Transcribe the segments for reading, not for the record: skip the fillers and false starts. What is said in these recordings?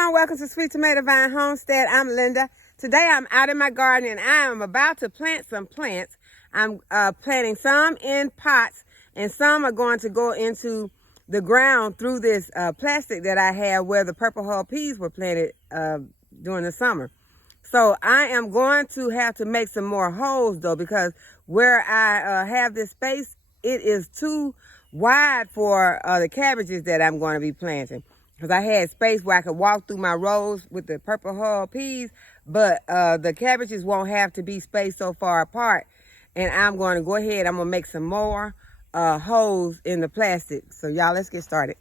everyone, welcome to Sweet Tomato Vine Homestead. I'm Linda. Today I'm out in my garden and I am about to plant some plants. I'm planting some in pots and some are going to go into the ground through this plastic that I have where the purple hull peas were planted during the summer. So I am going to have to make some more holes though, because where I have this space, it is too wide for the cabbages that I'm going to be planting. Because I had space where I could walk through my rows with the purple hull peas, but the cabbages won't have to be spaced so far apart. And I'm going to go ahead, I'm going to make some more holes in the plastic. So y'all, let's get started.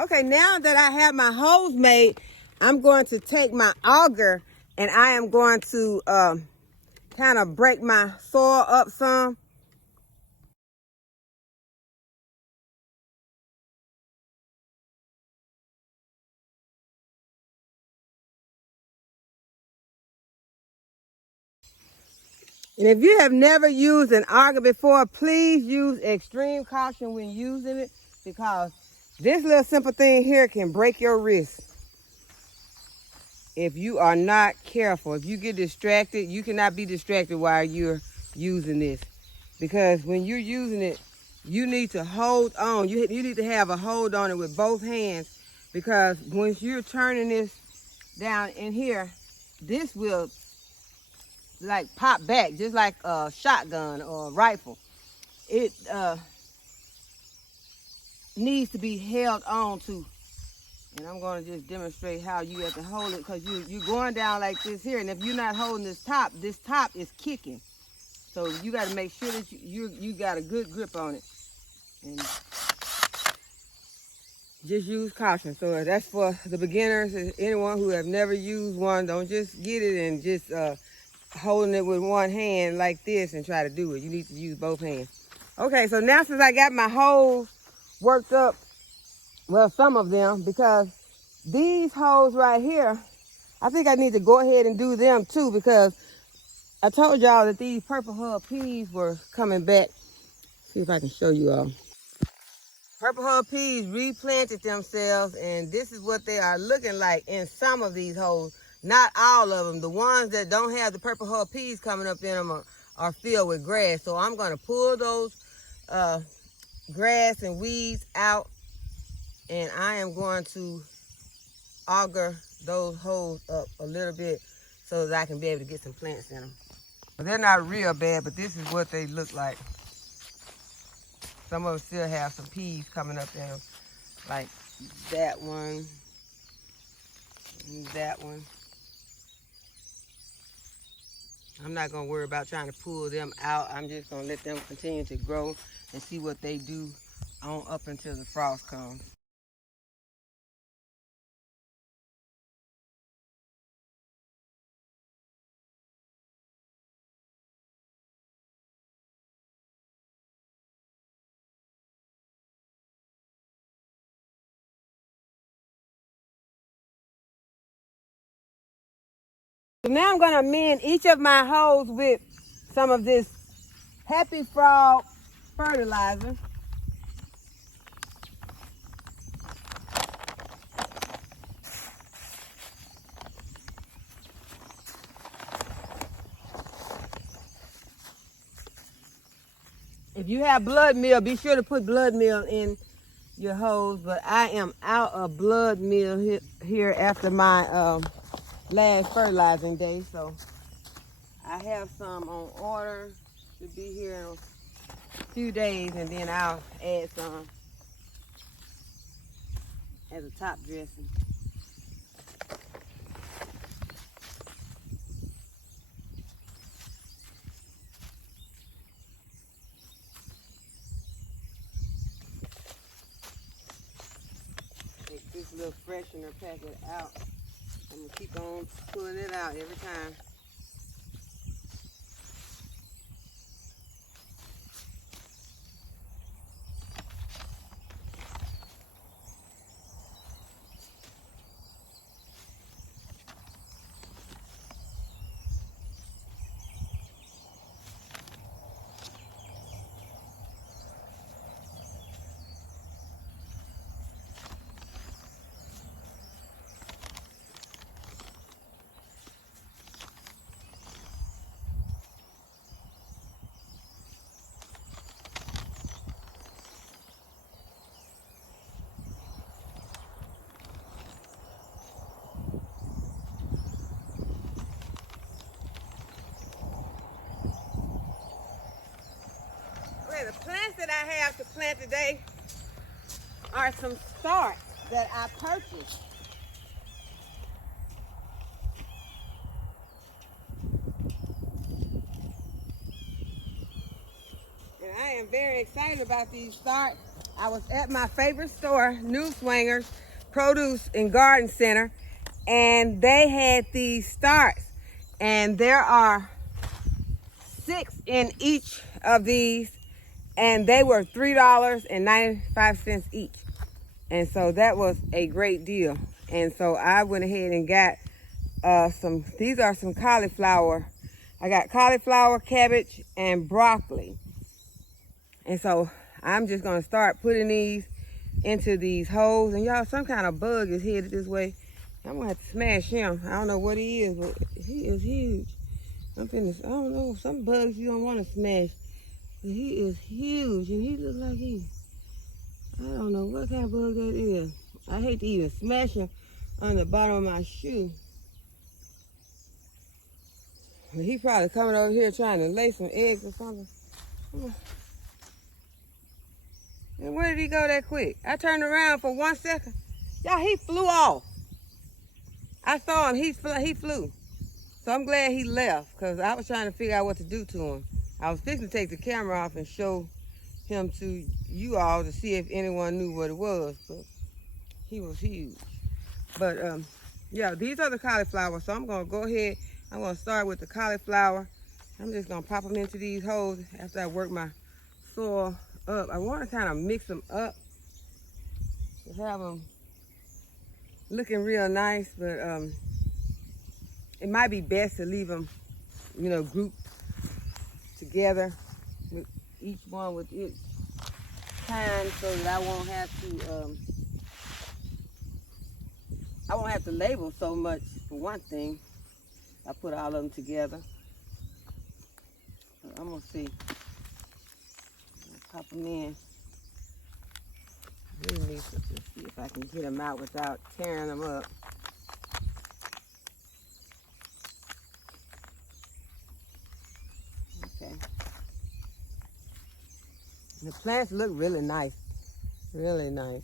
Okay, now that I have my holes made, I'm going to take my auger and I am going to kind of break my soil up some. And if you have never used an auger before, please use extreme caution when using it, because this little simple thing here can break your wrist if you are not careful. If you get distracted, you cannot be distracted while you're using this, because when you're using it, you need to hold on. You need to have a hold on it with both hands, because once you're turning this down in here, this will like pop back just like a shotgun or a rifle. It needs to be held on to. And I'm going to just demonstrate how you have to hold it, because you're going down like this here, and if you're not holding this top is kicking. So you got to make sure that you got a good grip on it, and just use caution. So that's for the beginners. Anyone who have never used one, don't just get it and just holding it with one hand like this and try to do it. You need to use both hands. Okay, so now since I got my holes worked up, well, some of them, because these holes right here, I think I need to go ahead and do them too, because I told y'all that these purple hull peas were coming back. See if I can show you all. Purple hull peas replanted themselves, and this is what they are looking like in some of these holes. Not all of them. The ones that don't have the purple hull peas coming up in them are filled with grass. So I'm going to pull those grass and weeds out, and I am going to auger those holes up a little bit so that I can be able to get some plants in them. They're not real bad, but this is what they look like. Some of them still have some peas coming up in them, like that one and that one. I'm not going to worry about trying to pull them out. I'm just going to let them continue to grow and see what they do on up until the frost comes. So now I'm going to amend each of my holes with some of this Happy Frog fertilizer. If you have blood meal, be sure to put blood meal in your hose, but I am out of blood meal here after my last fertilizing day, so I have some on order. Should be here in a few days, and then I'll add some as a top dressing. little freshener packet out. I'm going to keep on pulling it out every time. Okay, the plants that I have to plant today are some starts that I purchased. And I am very excited about these starts. I was at my favorite store, New Swingers Produce and Garden Center, and they had these starts. And there are 6 in each of these, and they were $3.95 each. And so that was a great deal. And so I went ahead and got these are some cauliflower. I got cauliflower, cabbage, and broccoli. And so I'm just gonna start putting these into these holes. And y'all, some kind of bug is headed this way. I'm gonna have to smash him. I don't know what he is, but he is huge. I don't know, some bugs you don't want to smash. But he is huge, and he looks like I don't know what kind of bug that is. I hate to even smash him on the bottom of my shoe. But he's probably coming over here trying to lay some eggs or something. And where did he go that quick? I turned around for 1 second. Y'all, he flew off. I saw him, he flew. So I'm glad he left, because I was trying to figure out what to do to him. I was fixing to take the camera off and show him to you all to see if anyone knew what it was, but he was huge. But yeah, these are the cauliflower, so I'm gonna go ahead. I'm gonna start with the cauliflower. I'm just gonna pop them into these holes after I work my soil up. I want to kind of mix them up to have them looking real nice, but it might be best to leave them, grouped together, with each one with its kind, so that I won't have to label so much for one thing. I put all of them together. So I'm gonna see. Pop them in. Really need to see if I can get them out without tearing them up. Okay. And the plants look really nice. Really nice.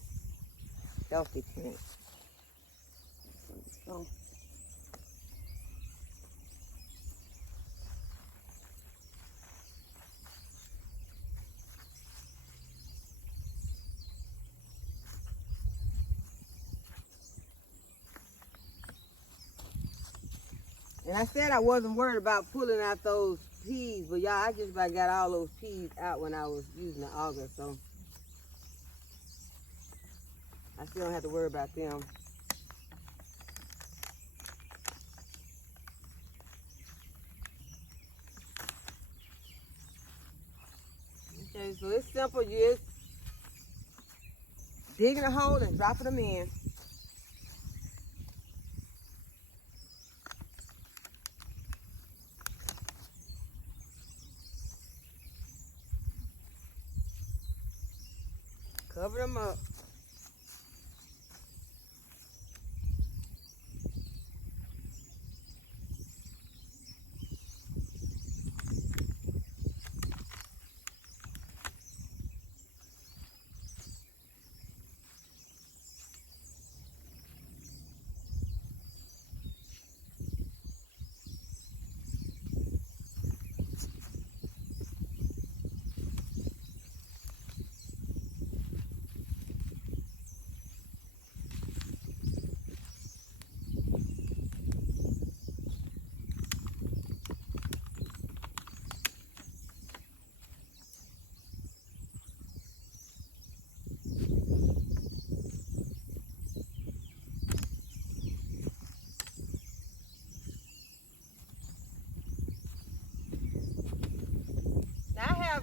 Healthy plants. So, and I said I wasn't worried about pulling out those peas, but y'all, I just about got all those peas out when I was using the auger, so I still don't have to worry about them. Okay, so it's simple. You just digging a hole and dropping them in. Cover them up.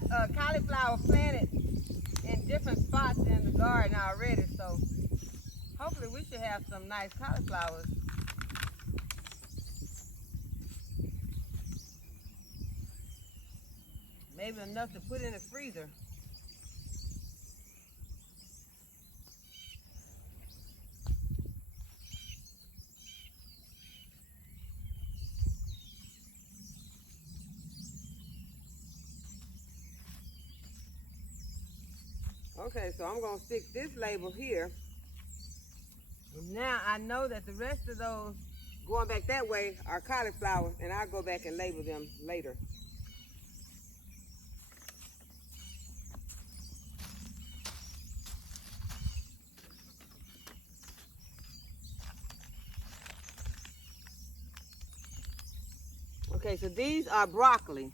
have cauliflower planted in different spots in the garden already, so hopefully we should have some nice cauliflowers. Maybe enough to put in the freezer. Okay, so I'm going to stick this label here. And now I know that the rest of those going back that way are cauliflowers, and I'll go back and label them later. Okay, so these are broccoli.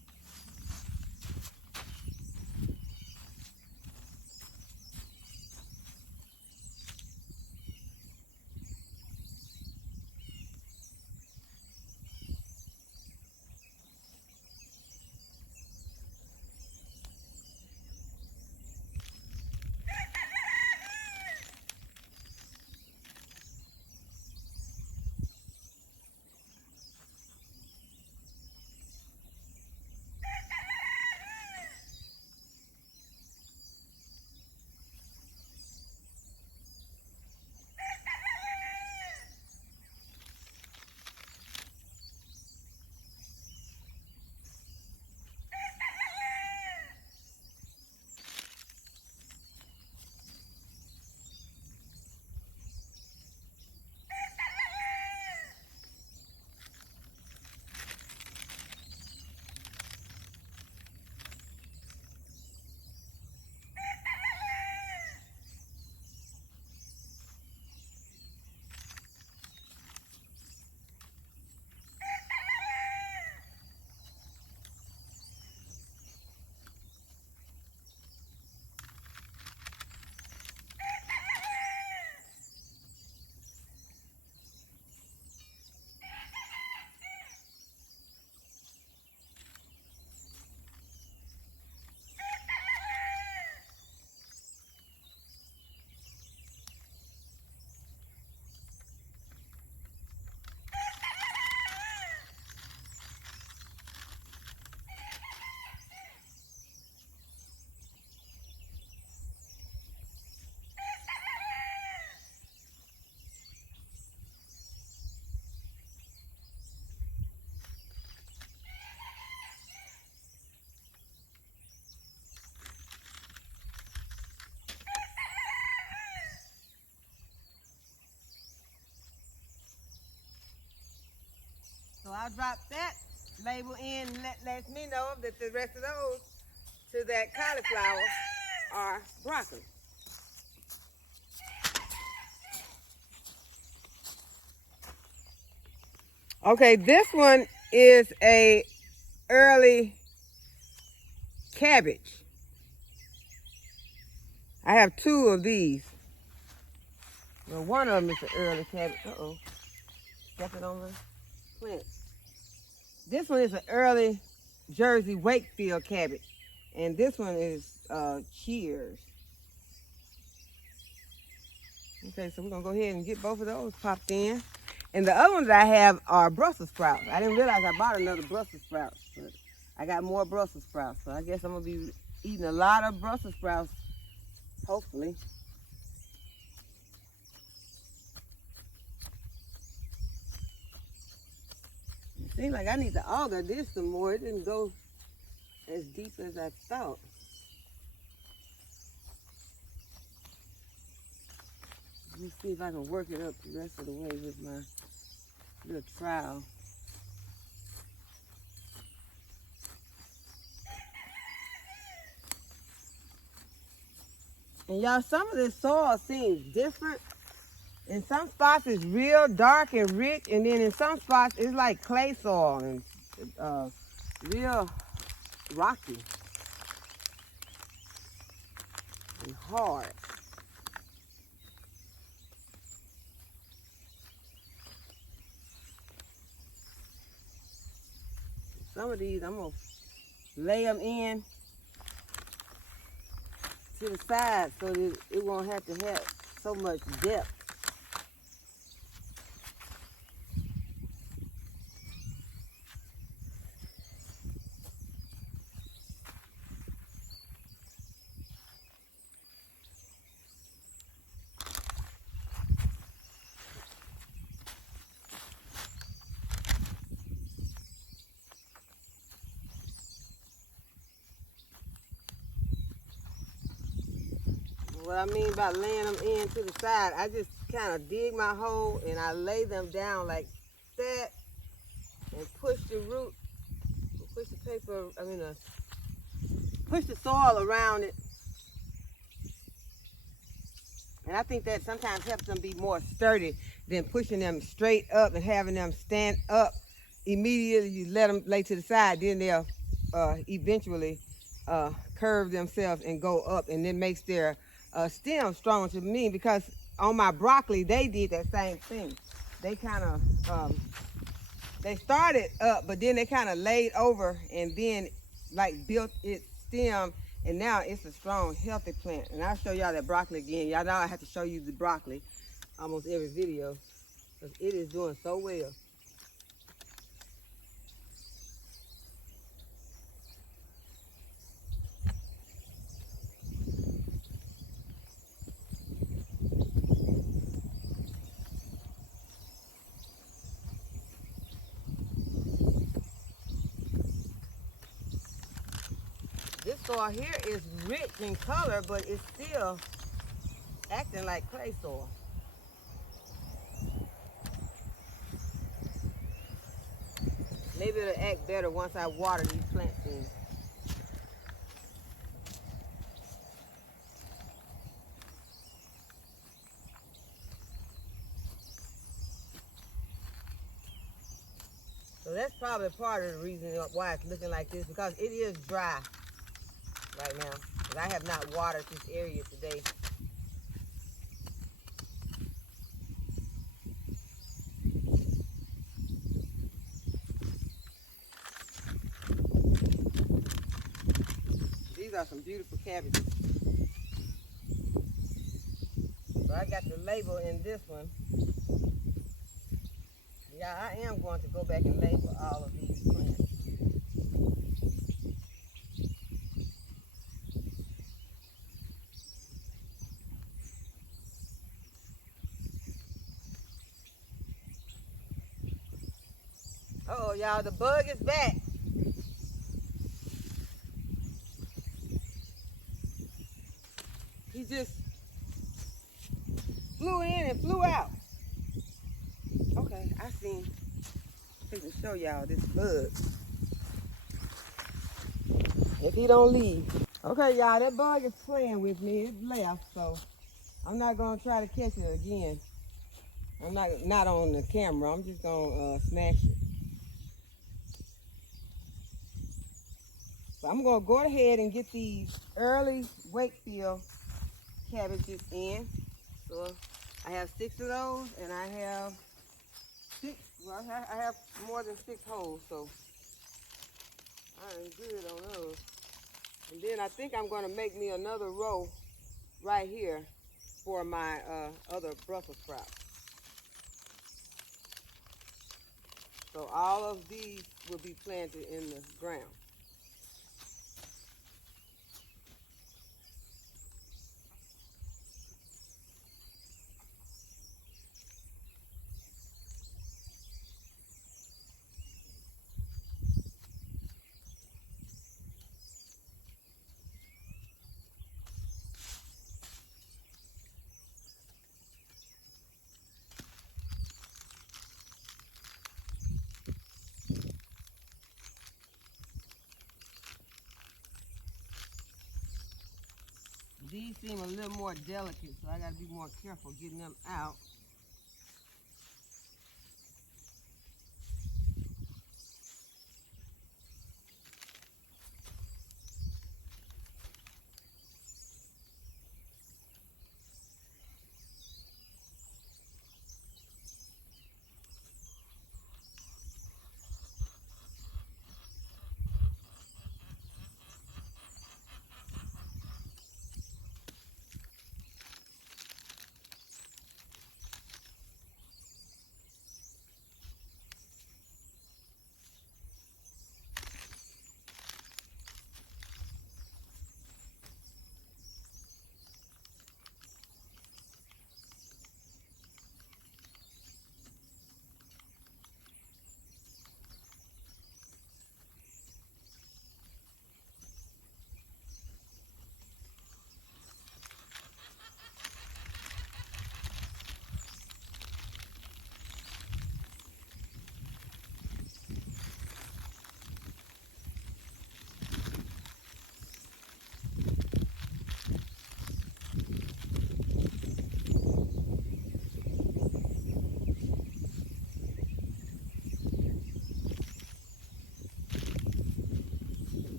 So I'll drop that label in, and that lets me know that the rest of those to that cauliflower are broccoli. Okay, this one is a early cabbage. I have two of these. Well, one of them is an early cabbage. Uh-oh. Stepping on my plant. This one is an early Jersey Wakefield cabbage. And this one is Cheers. Okay, so we're going to go ahead and get both of those popped in. And the other ones I have are Brussels sprouts. I didn't realize I bought another Brussels sprouts, but I got more Brussels sprouts. So I guess I'm going to be eating a lot of Brussels sprouts, hopefully. It seems like I need to auger this some more. It didn't go as deep as I thought. Let me see if I can work it up the rest of the way with my little trowel. And y'all, some of this soil seems different. In some spots it's real dark and rich, and then in some spots it's like clay soil and real rocky and hard. Some of these I'm gonna lay them in to the side so that it won't have to have so much depth. What I mean by laying them in to the side, I just kind of dig my hole and I lay them down like that and push the root, push the paper, push the soil around it. And I think that sometimes helps them be more sturdy than pushing them straight up and having them stand up immediately. You let them lay to the side, then they'll eventually curve themselves and go up, and it makes their stem stronger to me, because on my broccoli, they did that same thing. They kind of, they started up, but then they kind of laid over and then like built its stem, and now it's a strong, healthy plant. And I'll show y'all that broccoli again. Y'all know I have to show you the broccoli almost every video because it is doing so well. This soil here is rich in color, but it's still acting like clay soil. Maybe it'll act better once I water these plants in. So that's probably part of the reason why it's looking like this, because it is dry right now. Because I have not watered this area today. These are some beautiful cabbages. So I got the label in this one. Yeah, I am going to go back and label all of these plants. Uh-oh, y'all, the bug is back. He just flew in and flew out. Okay, I seen. I can show y'all this bug. If he don't leave. Okay, y'all, that bug is playing with me. It left, so I'm not gonna try to catch it again. I'm not on the camera. I'm just gonna smash it. So I'm gonna go ahead and get these early Wakefield cabbages in. So I have 6 of those, and I have 6. Well, I have more than 6 holes, so I'm good on those. And then I think I'm gonna make me another row right here for my other Brussels sprouts. So all of these will be planted in the ground. These seem a little more delicate, so I gotta be more careful getting them out.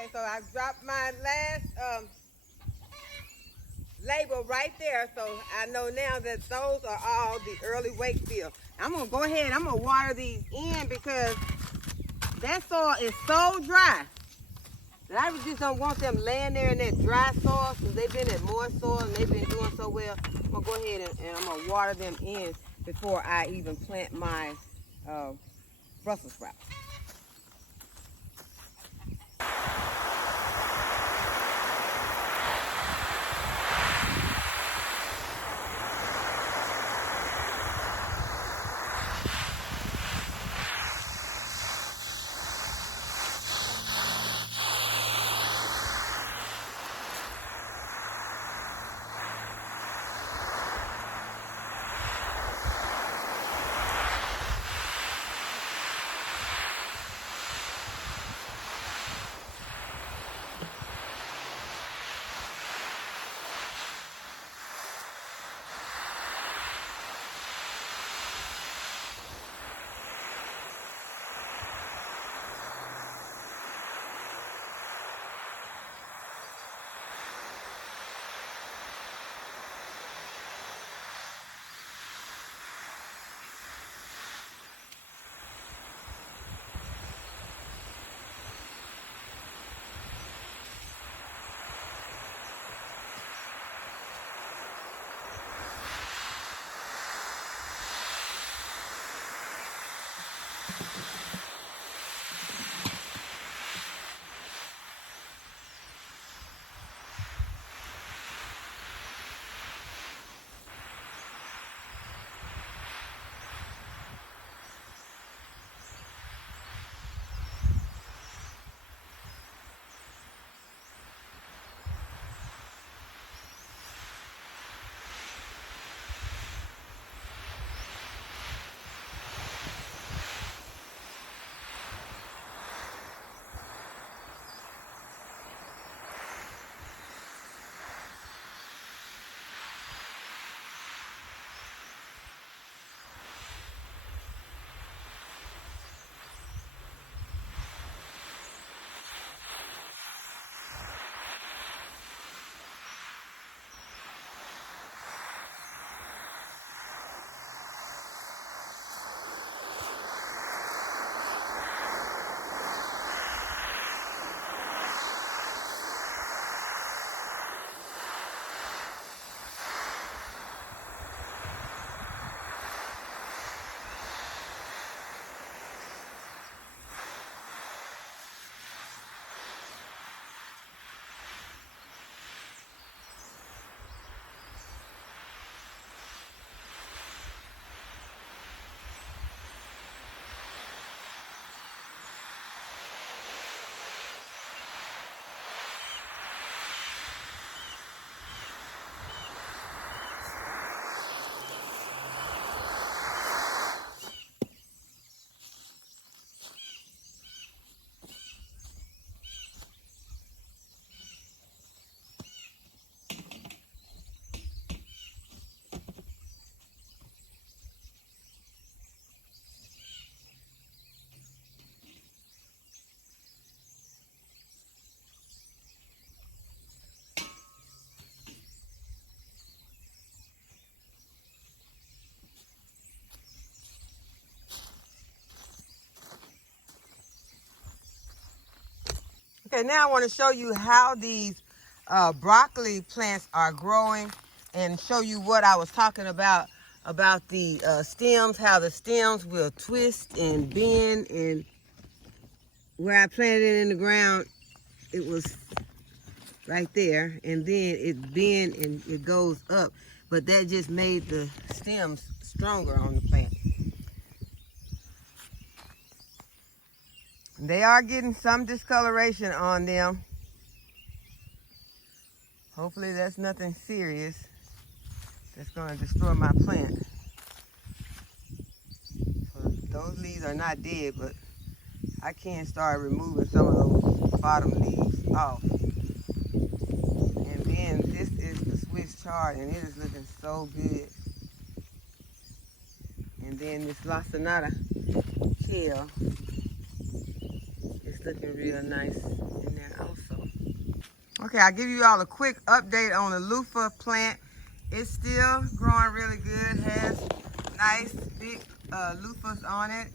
Okay, so I dropped my last label right there, so I know now that those are all the early Wakefield. I'm gonna go ahead, I'm gonna water these in because that soil is so dry that I just don't want them laying there in that dry soil because they've been in moist soil and they've been doing so well. I'm gonna go ahead and I'm gonna water them in before I even plant my Brussels sprouts. Okay, now I want to show you how these broccoli plants are growing and show you what I was talking about the stems, how the stems will twist and bend. And where I planted it in the ground, it was right there, and then it bend and it goes up, but that just made the stems stronger on the plant. They are getting some discoloration on them. Hopefully that's nothing serious that's going to destroy my plant. So those leaves are not dead, but I can start removing some of those bottom leaves off. And then this is the Swiss chard, and it is looking so good. And then this lacinato shell is It's looking real nice in there also. Okay, I'll give you all a quick update on the loofah plant. It's still growing really good. Has nice big loofahs on it,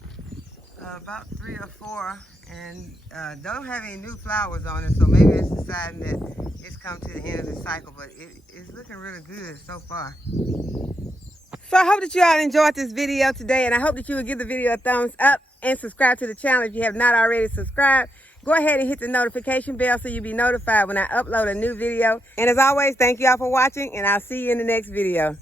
about 3 or 4, and don't have any new flowers on it, so maybe it's deciding that it's come to the end of the cycle, but it's looking really good so far. So I hope that you all enjoyed this video today, and I hope that you will give the video a thumbs up and subscribe to the channel if you have not already subscribed. Go ahead and hit the notification bell so you'll be notified when I upload a new video. And as always, thank you all for watching, and I'll see you in the next video.